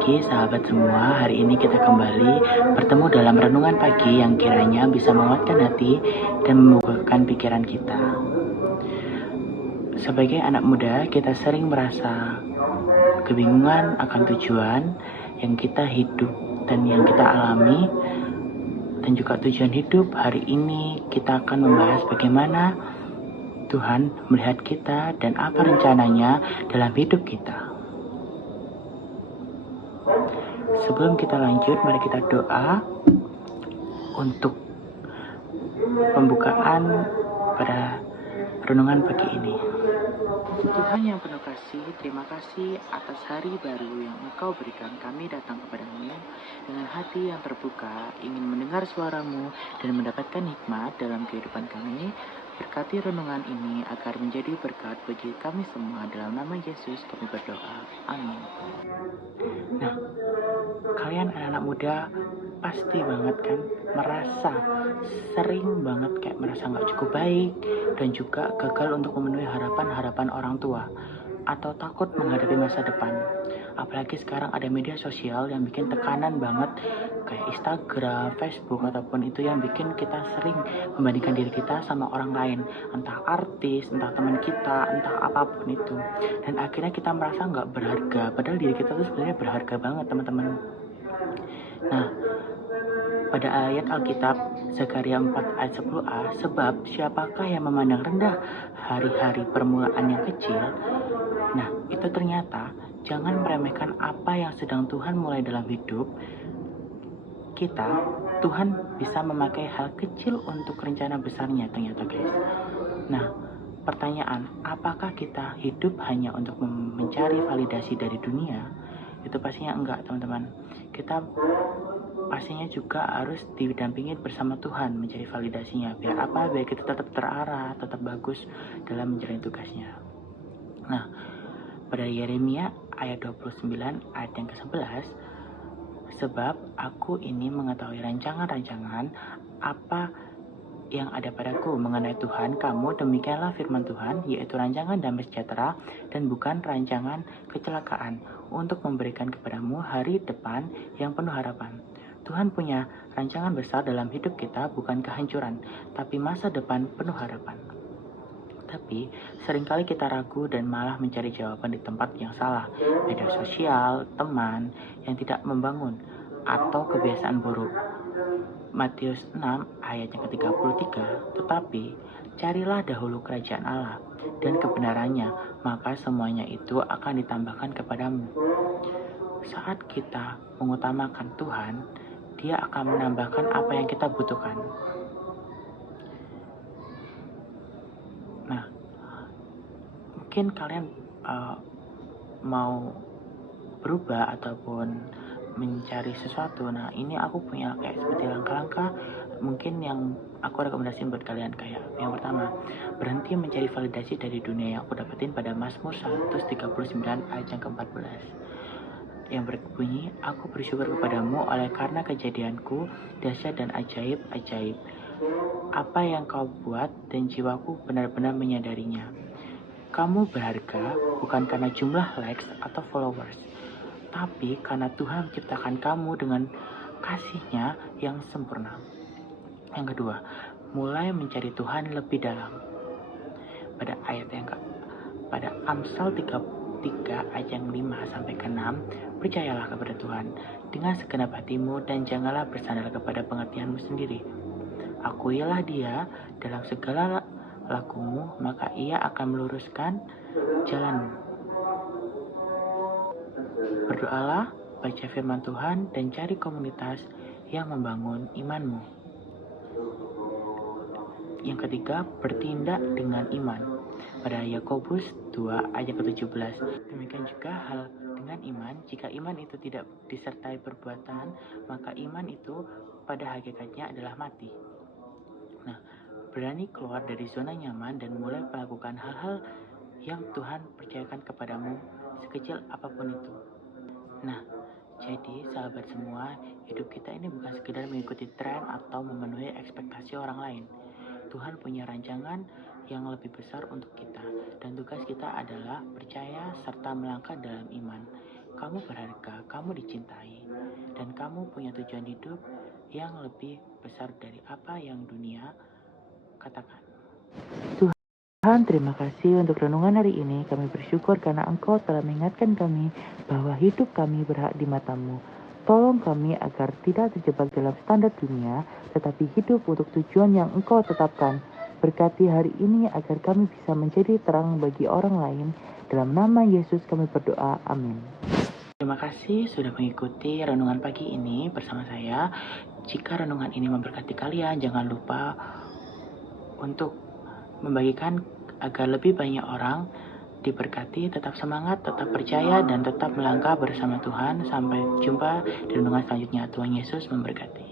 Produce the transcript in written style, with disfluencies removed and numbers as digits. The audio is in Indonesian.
pagi sahabat semua, hari ini kita kembali bertemu dalam renungan pagi yang kiranya bisa menguatkan hati dan membukakan pikiran kita. Sebagai anak muda, kita sering merasa kebingungan akan tujuan yang kita hidup dan yang kita alami dan juga tujuan hidup. Hari ini kita akan membahas bagaimana Tuhan melihat kita dan apa rencananya dalam hidup kita. Sebelum kita lanjut, mari kita doa untuk pembukaan pada renungan pagi ini. Tuhan yang penuh kasih, terima kasih atas hari baru yang Engkau berikan. Kami datang kepadamu dengan hati yang terbuka, ingin mendengar suaramu dan mendapatkan hikmat dalam kehidupan kami. Berkati renungan ini agar menjadi berkat bagi kami semua. Dalam nama Yesus kami berdoa. Amin. Nah, kalian anak-anak muda pasti banget kan merasa sering banget kayak merasa nggak cukup baik dan juga gagal untuk memenuhi harapan-harapan orang tua atau takut menghadapi masa depan. Apalagi sekarang ada media sosial yang bikin tekanan banget kayak Instagram, Facebook ataupun itu yang bikin kita sering membandingkan diri kita sama orang lain, entah artis, entah teman kita, entah apapun itu. Dan akhirnya kita merasa nggak berharga, padahal diri kita tuh sebenarnya berharga banget teman-teman. Nah, pada ayat Alkitab Zakaria 4 ayat 10a, sebab siapakah yang memandang rendah hari-hari permulaan yang kecil? Nah, itu ternyata jangan meremehkan apa yang sedang Tuhan mulai dalam hidup kita. Tuhan bisa memakai hal kecil untuk rencana besarnya ternyata guys. Nah, pertanyaan, apakah kita hidup hanya untuk mencari validasi dari dunia? Itu pastinya enggak teman-teman. Kita pastinya juga harus didampingi bersama Tuhan mencari validasinya. Biar apa? Biar kita tetap terarah, tetap bagus dalam menjalani tugasnya. Nah, pada Yeremia ayat 29 ayat yang ke-11, sebab aku ini mengetahui rancangan-rancangan apa yang ada padaku mengenai Tuhan kamu, demikianlah firman Tuhan, yaitu rancangan damai sejahtera dan bukan rancangan kecelakaan, untuk memberikan kepadamu hari depan yang penuh harapan. Tuhan punya rancangan besar dalam hidup kita, bukan kehancuran, tapi masa depan penuh harapan. Tapi seringkali kita ragu dan malah mencari jawaban di tempat yang salah, media sosial, teman yang tidak membangun, atau kebiasaan buruk. Matius 6 ayat yang ke-33, tetapi carilah dahulu kerajaan Allah dan kebenarannya, maka semuanya itu akan ditambahkan kepadamu. Saat kita mengutamakan Tuhan, Dia akan menambahkan apa yang kita butuhkan. Nah, mungkin kalian mau berubah ataupun mencari sesuatu. Nah, ini aku punya kayak seperti langkah-langkah mungkin yang aku rekomendasiin buat kalian. Kayak yang pertama, berhenti mencari validasi dari dunia yang aku dapetin pada Mazmur 139 ayat yang ke-14 yang berbunyi, aku bersyukur kepadamu oleh karena kejadianku dahsyat dan ajaib-ajaib apa yang kau buat, dan jiwaku benar-benar menyadarinya. Kamu berharga bukan karena jumlah likes atau followers, tapi karena Tuhan menciptakan kamu dengan kasih-Nya yang sempurna. Yang kedua, mulai mencari Tuhan lebih dalam. Pada Amsal 33 ayat yang 5 sampai ke 6, percayalah kepada Tuhan dengan segenap hatimu dan janganlah bersandar kepada pengertianmu sendiri. Akuilah Dia dalam segala lakumu, maka Ia akan meluruskan jalanmu. Berdoalah, baca firman Tuhan, dan cari komunitas yang membangun imanmu. Yang ketiga, bertindak dengan iman. Pada Yakobus 2 ayat ke-17, demikian juga hal dengan iman. Jika iman itu tidak disertai perbuatan, maka iman itu pada hakikatnya adalah mati. Nah, berani keluar dari zona nyaman dan mulai melakukan hal-hal yang Tuhan percayakan kepadamu, sekecil apapun itu. Nah, jadi sahabat semua, hidup kita ini bukan sekedar mengikuti tren atau memenuhi ekspektasi orang lain. Tuhan punya rancangan yang lebih besar untuk kita, dan tugas kita adalah percaya serta melangkah dalam iman. Kamu berharga, kamu dicintai, dan kamu punya tujuan hidup yang lebih besar dari apa yang dunia katakan. Tuhan, terima kasih untuk renungan hari ini. Kami bersyukur karena Engkau telah mengingatkan kami bahwa hidup kami berhak di mata-Mu. Tolong kami agar tidak terjebak dalam standar dunia, tetapi hidup untuk tujuan yang Engkau tetapkan. Berkati hari ini agar kami bisa menjadi terang bagi orang lain. Dalam nama Yesus kami berdoa. Amin. Terima kasih sudah mengikuti renungan pagi ini bersama saya. Jika renungan ini memberkati kalian, jangan lupa untuk membagikan agar lebih banyak orang diberkati. Tetap semangat, tetap percaya, dan tetap melangkah bersama Tuhan. Sampai jumpa di renungan selanjutnya. Tuhan Yesus memberkati.